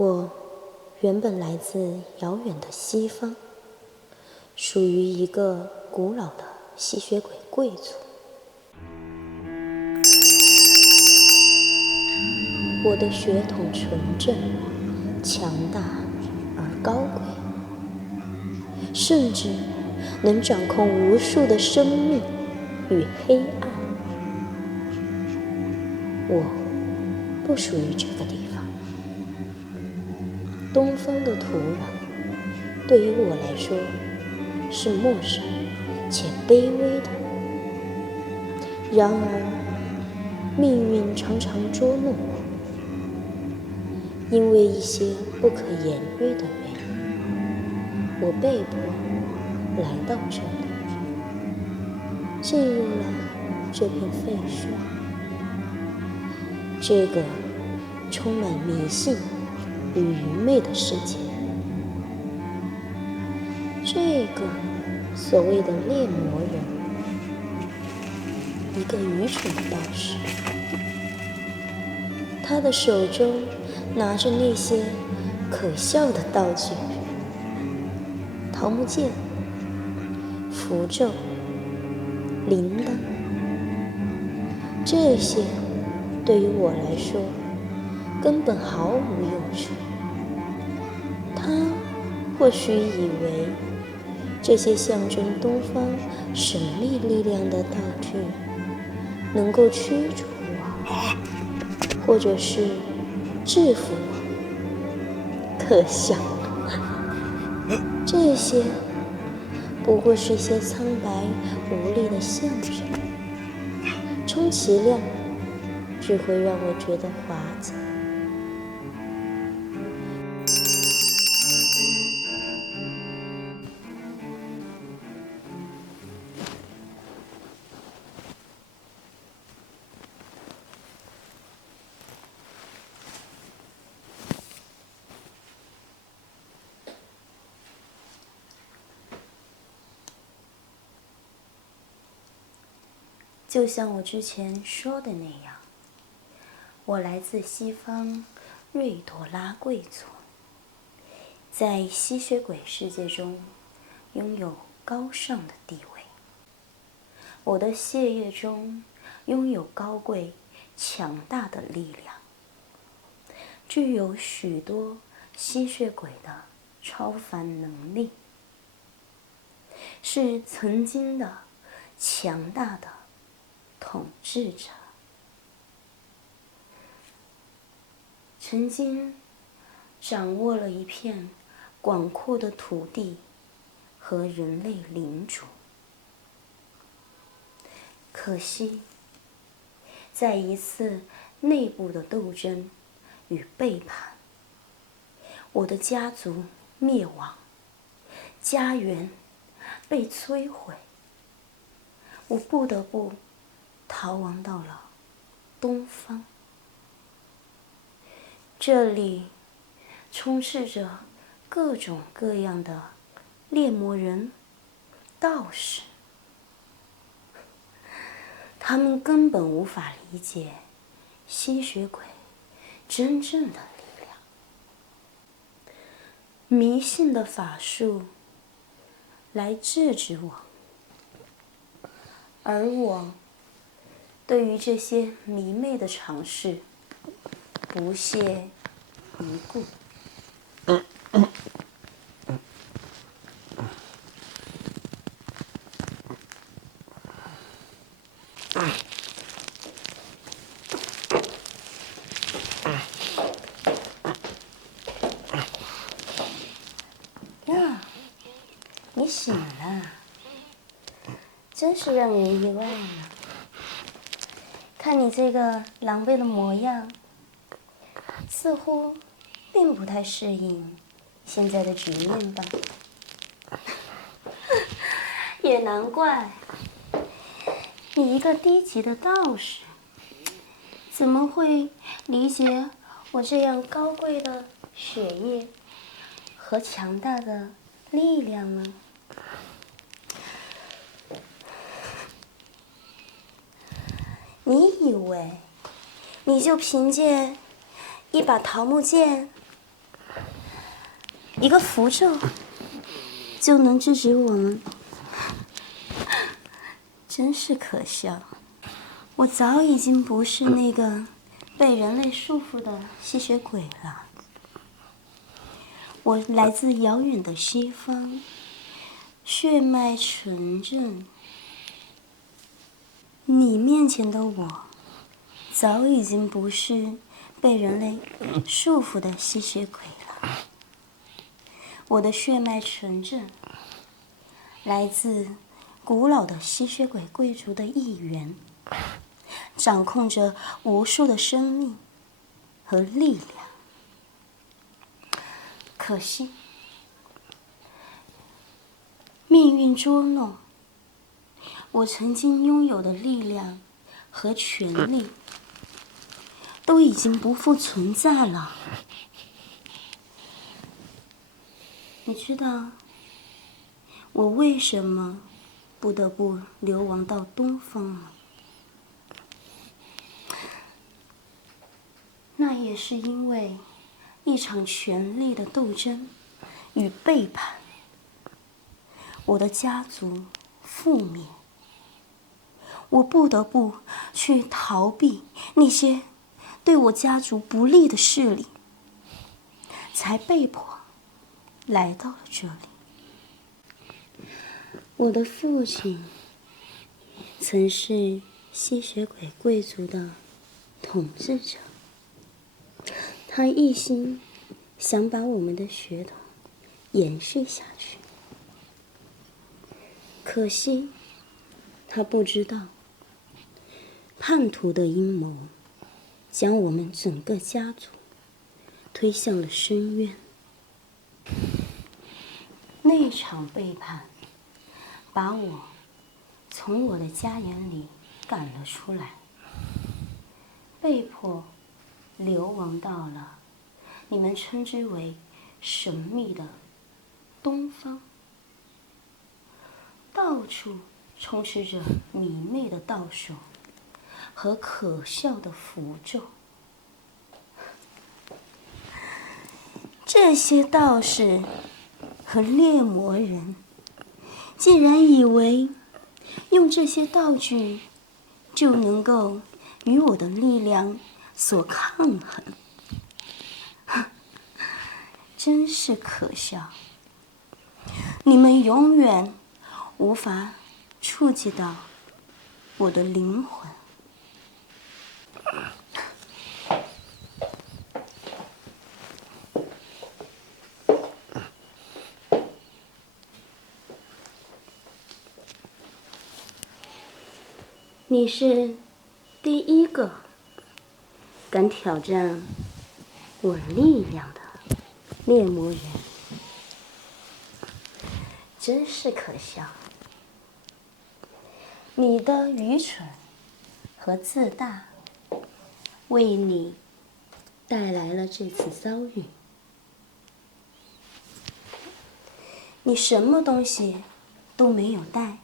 我原本来自遥远的西方，属于一个古老的吸血鬼贵族。我的血统纯正、强大而高贵，甚至能掌控无数的生命与黑暗。我不属于这个地方。东方的土壤对于我来说是陌生且卑微的。然而，命运常常捉弄我，因为一些不可言喻的原因，我被迫来到这里，进入了这片废墟，这个充满迷信与愚昧的世界。这个所谓的猎魔人，一个愚蠢的道士，他的手中拿着那些可笑的道具：桃木剑、符咒、铃铛。这些对于我来说根本毫无用处。他或许以为这些象征东方神秘力量的道具能够驱逐我，或者是制服我。可笑，这些不过是些苍白无力的象征，充其量只会让我觉得滑稽。就像我之前说的那样，我来自西方瑞朵拉贵族，在吸血鬼世界中拥有高尚的地位。我的血液中拥有高贵强大的力量，具有许多吸血鬼的超凡能力，是曾经的强大的统治者，曾经掌握了一片广阔的土地和人类领主。可惜，在一次内部的斗争与背叛，我的家族灭亡，家园被摧毁，我不得不逃亡到了东方。这里充斥着各种各样的猎魔人、道士，他们根本无法理解吸血鬼真正的力量。迷信的法术来制止我，而我对于这些迷昧的尝试不屑一顾。呀，你醒了，真是让人意外呢。看你这个狼狈的模样，似乎并不太适应现在的局面吧？也难怪，你一个低级的道士，怎么会理解我这样高贵的血液和强大的力量呢？你以为你就凭借一把桃木剑一个符咒就能制止我们，真是可笑。我早已经不是那个被人类束缚的吸血鬼了。我来自遥远的西方，血脉纯正。你面前的我，早已经不是被人类束缚的吸血鬼了。我的血脉纯正，来自古老的吸血鬼贵族的一员，掌控着无数的生命和力量。可惜，命运捉弄，我曾经拥有的力量和权利都已经不复存在了。你知道我为什么不得不流亡到东方吗？那也是因为一场权力的斗争与背叛，我的家族覆灭，我不得不去逃避那些对我家族不利的势力，才被迫来到了这里。我的父亲曾是吸血鬼贵族的统治者，他一心想把我们的血统延续下去。可惜他不知道，叛徒的阴谋将我们整个家族推向了深渊。那场背叛把我从我的家园里赶了出来，被迫流亡到了你们称之为神秘的东方，到处充斥着迷媚的道术和可笑的符咒。这些道士和猎魔人竟然以为用这些道具就能够与我的力量所抗衡，真是可笑。你们永远无法触及到我的灵魂。你是第一个敢挑战我力量的猎魔人，真是可笑。你的愚蠢和自大为你带来了这次遭遇。你什么东西都没有带，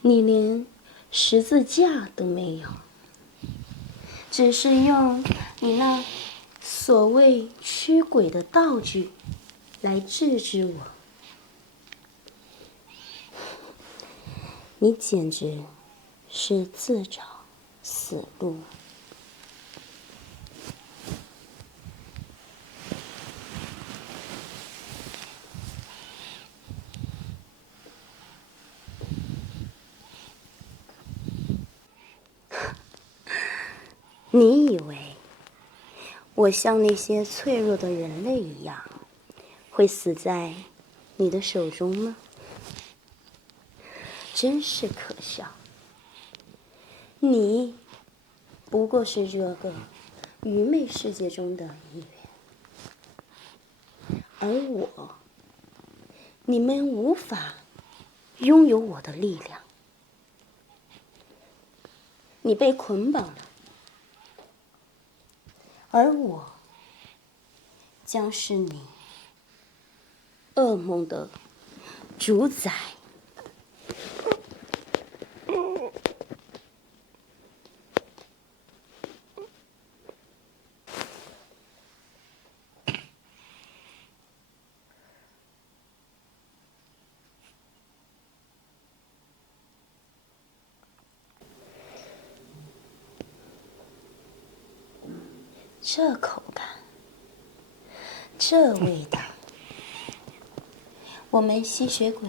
你连十字架都没有，只是用你那所谓驱鬼的道具来制止我。你简直是自找死路。你以为我像那些脆弱的人类一样，会死在你的手中吗？真是可笑。你不过是这个愚昧世界中的一员，而我，你们无法拥有我的力量。你被捆绑了，而我将是你噩梦的主宰。这口感，这味道，我们吸血鬼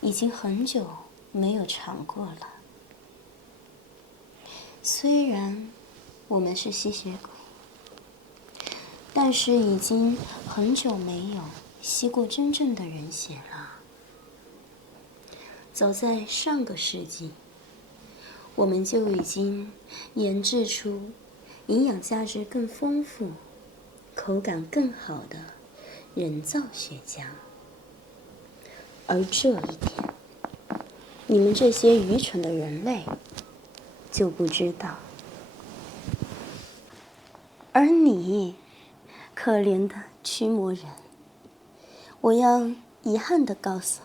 已经很久没有尝过了。虽然我们是吸血鬼，但是已经很久没有吸过真正的人血了。早在上个世纪，我们就已经研制出营养价值更丰富、口感更好的人造血浆。而这一点，你们这些愚蠢的人类就不知道。而你，可怜的驱魔人，我要遗憾地告诉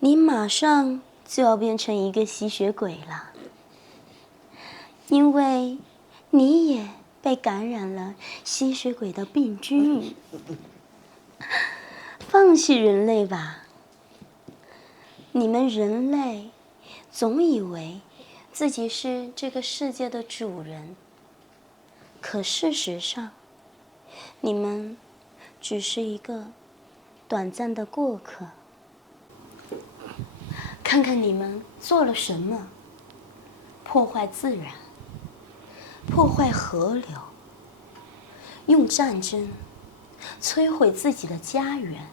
你，你马上就要变成一个吸血鬼了，因为你也被感染了吸血鬼的病菌。放弃人类吧，你们人类总以为自己是这个世界的主人，可事实上，你们只是一个短暂的过客。看看你们做了什么，破坏自然，破坏河流，用战争摧毁自己的家园。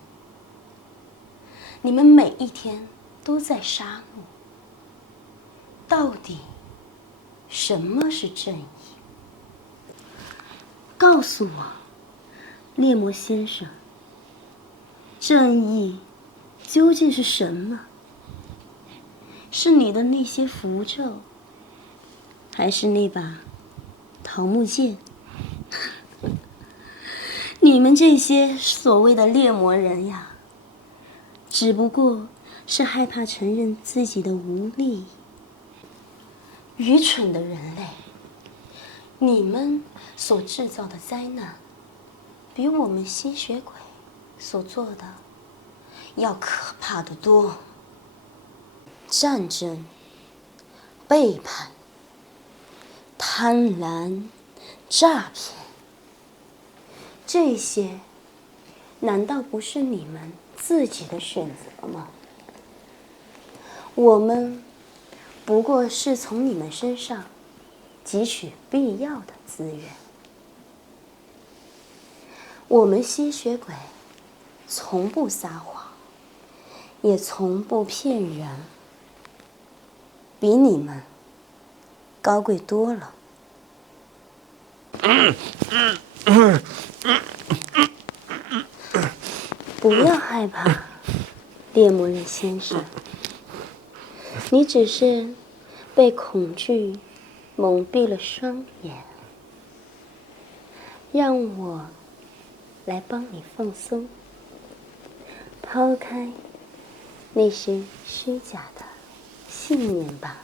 你们每一天都在杀戮，到底什么是正义？告诉我，猎魔先生，正义究竟是什么？是你的那些符咒，还是那把桃木剑？你们这些所谓的猎魔人呀，只不过是害怕承认自己的无力。愚蠢的人类，你们所制造的灾难，比我们吸血鬼所做的要可怕得多。战争、背叛、贪婪、诈骗，这些难道不是你们自己的选择吗？我们不过是从你们身上汲取必要的资源。我们吸血鬼从不撒谎，也从不骗人，比你们高贵多了。不要害怕，猎魔人先生，你只是被恐惧蒙蔽了双眼。让我来帮你放松，抛开那些虚假的信念吧。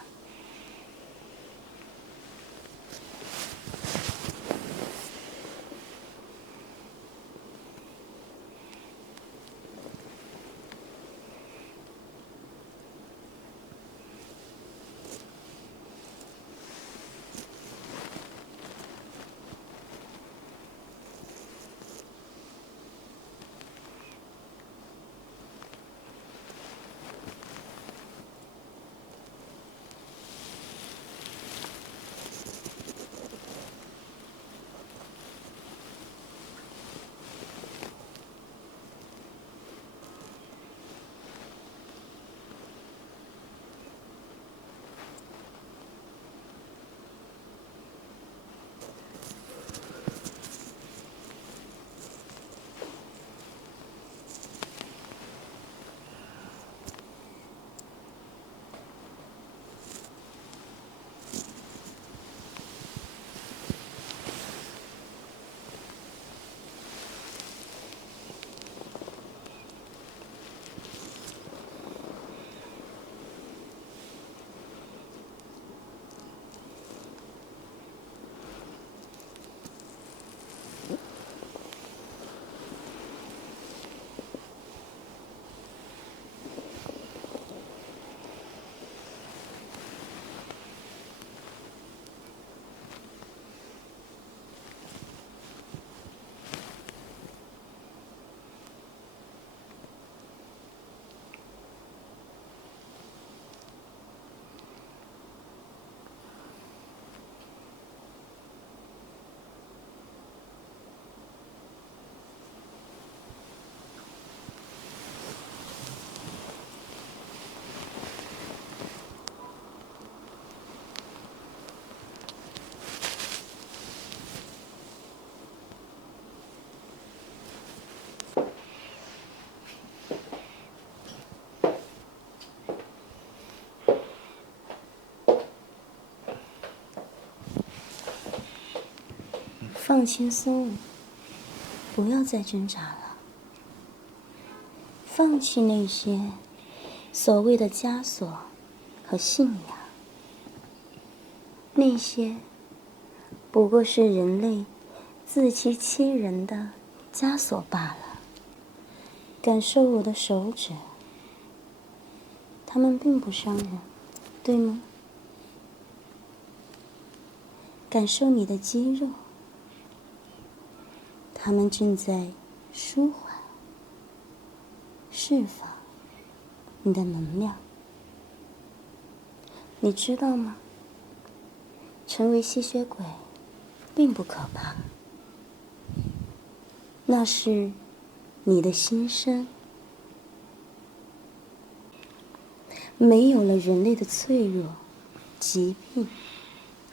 放轻松，不要再挣扎了，放弃那些所谓的枷锁和信仰，那些不过是人类自欺欺人的枷锁罢了。感受我的手指，它们并不伤人，对吗？感受你的肌肉，它们正在舒缓、释放你的能量。你知道吗？成为吸血鬼并不可怕，那是你的心声。没有了人类的脆弱、疾病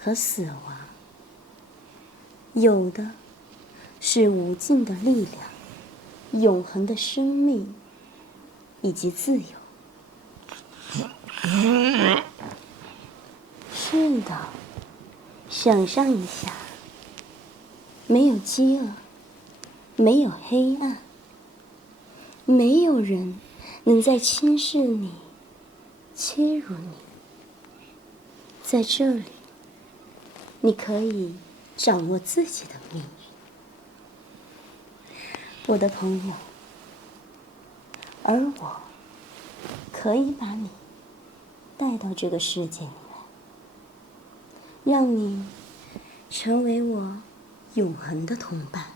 和死亡，有的是无尽的力量、永恒的生命以及自由。是的，想象一下，没有饥饿，没有黑暗，没有人能再轻视你、欺辱你。在这里，你可以掌握自己的命运。我的朋友，而我可以把你带到这个世界里来，让你成为我永恒的同伴。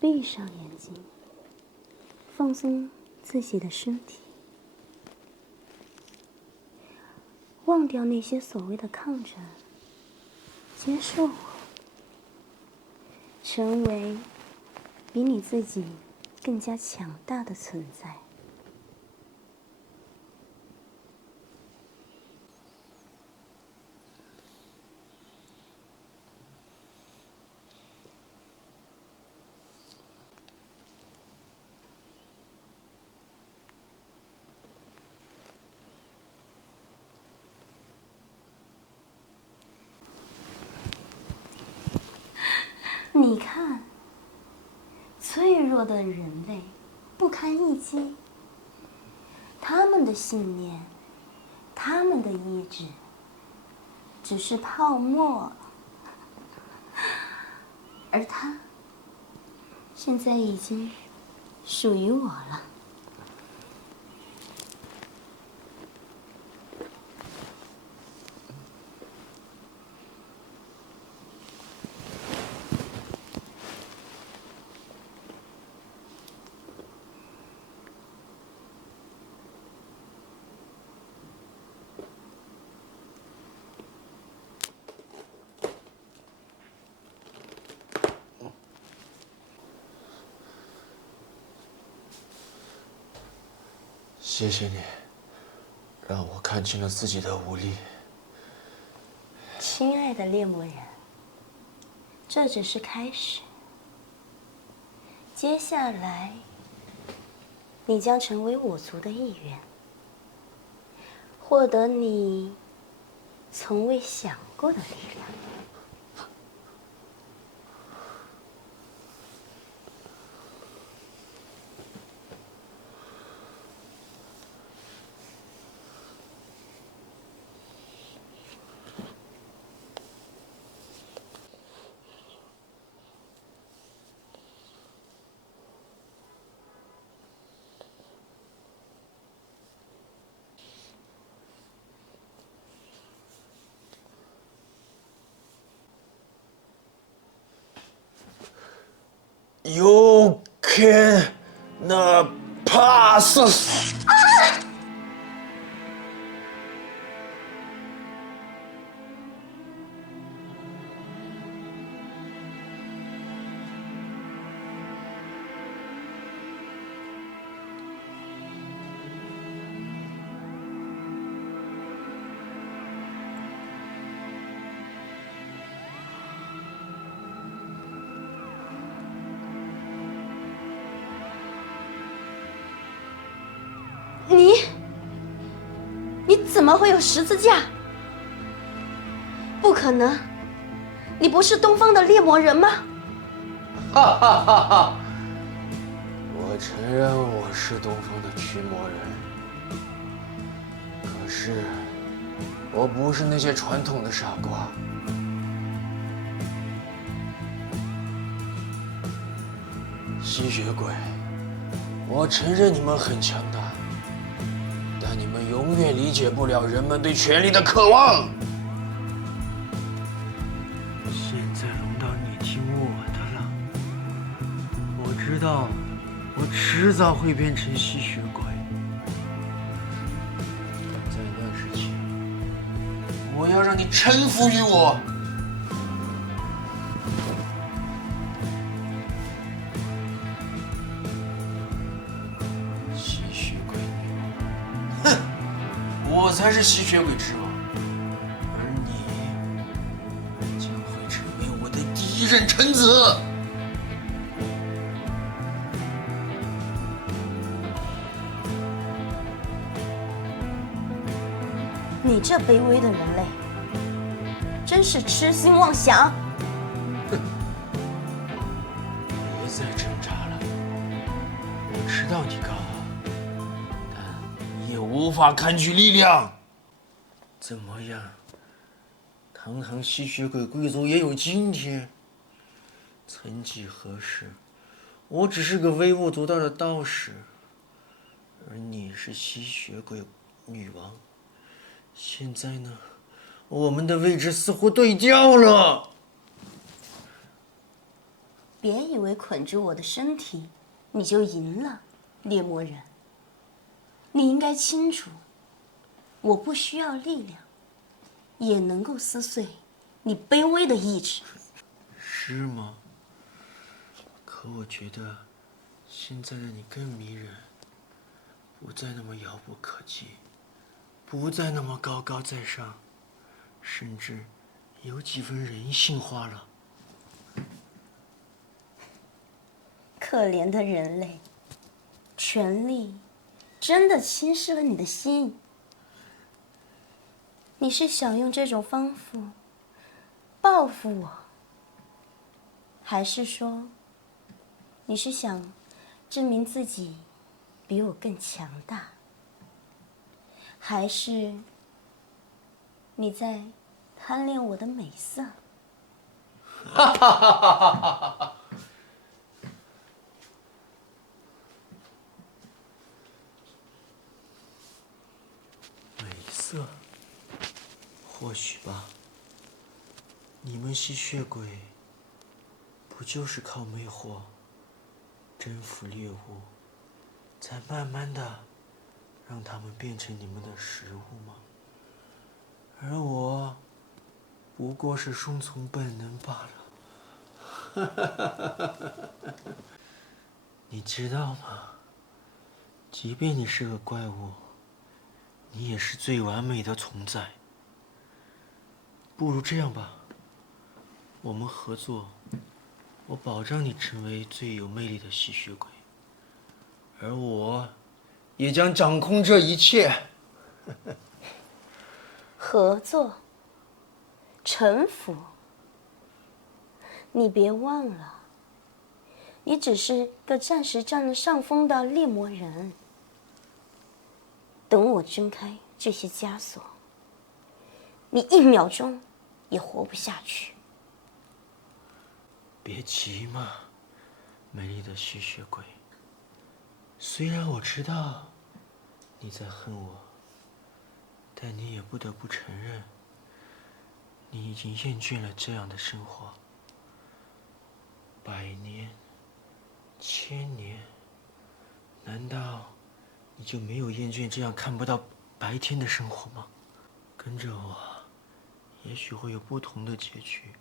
闭上眼睛，放松自己的身体，忘掉那些所谓的抗争，接受我，成为比你自己更加强大的存在。你看，脆弱的人类不堪一击，他们的信念，他们的意志，只是泡沫，而它现在已经属于我了。谢谢你，让我看清了自己的无力。亲爱的猎魔人，这只是开始。接下来，你将成为我族的一员，获得你从未想过的力量。You can not pass。你怎么会有十字架？不可能，你不是东方的猎魔人吗？哈哈哈哈！我承认我是东方的驱魔人，可是我不是那些传统的傻瓜。吸血鬼，我承认你们很强大，但你们永远理解不了人们对权力的渴望。现在轮到你听我的了。我知道，我迟早会变成吸血鬼。在那之前，我要让你臣服于我。吸血鬼女王，哼，我才是吸血鬼之王，而你将会成为我的第一任臣子。你这卑微的人类，真是痴心妄想！别再挣扎了，我知道你高傲，但你也无法抗拒力量。怎么样？堂堂吸血鬼贵族也有今天。曾几何时，我只是个微不足道的道士，而你是吸血鬼女王。现在呢，我们的位置似乎对调了。别以为捆住我的身体，你就赢了，猎魔人。你应该清楚，我不需要力量，也能够撕碎你卑微的意志。是吗？可我觉得，现在的你更迷人，不再那么遥不可及，不再那么高高在上，甚至有几分人性化了。可怜的人类，权力真的侵蚀了你的心。你是想用这种方法报复我，还是说你是想证明自己比我更强大？还是你在贪恋我的美色？哈哈哈哈哈哈！美色，或许吧。你们吸血鬼，不就是靠魅惑征服猎物，再慢慢的让他们变成你们的食物吗？而我，不过是顺从本能罢了。你知道吗？即便你是个怪物，你也是最完美的存在。不如这样吧，我们合作，我保障你成为最有魅力的吸血鬼，而我也将掌控这一切。合作，臣服。你别忘了，你只是个暂时占了上风的猎魔人。等我挣开这些枷锁，你1秒钟也活不下去。别急嘛，美丽的吸血鬼。虽然我知道你在恨我，但你也不得不承认，你已经厌倦了这样的生活。100年、1000年，难道你就没有厌倦这样看不到白天的生活吗？跟着我，也许会有不同的结局，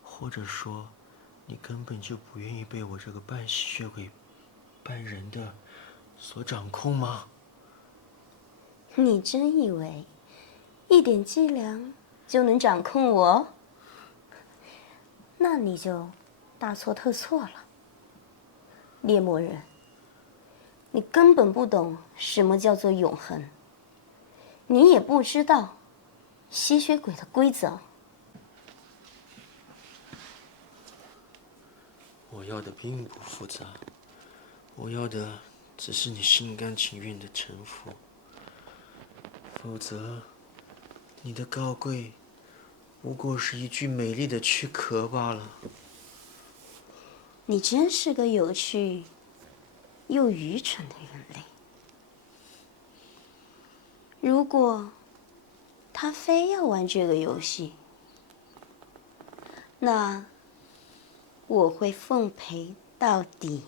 或者说，你根本就不愿意被我这个半吸血鬼、半人的所掌控吗？你真以为一点伎俩就能掌控我？那你就大错特错了，猎魔人。你根本不懂什么叫做永恒。你也不知道吸血鬼的规则。我要的并不复杂，我要的只是你心甘情愿的臣服。否则，你的高贵不过是一具美丽的躯壳罢了。你真是个有趣又愚蠢的人类。如果他非要玩这个游戏，那我会奉陪到底。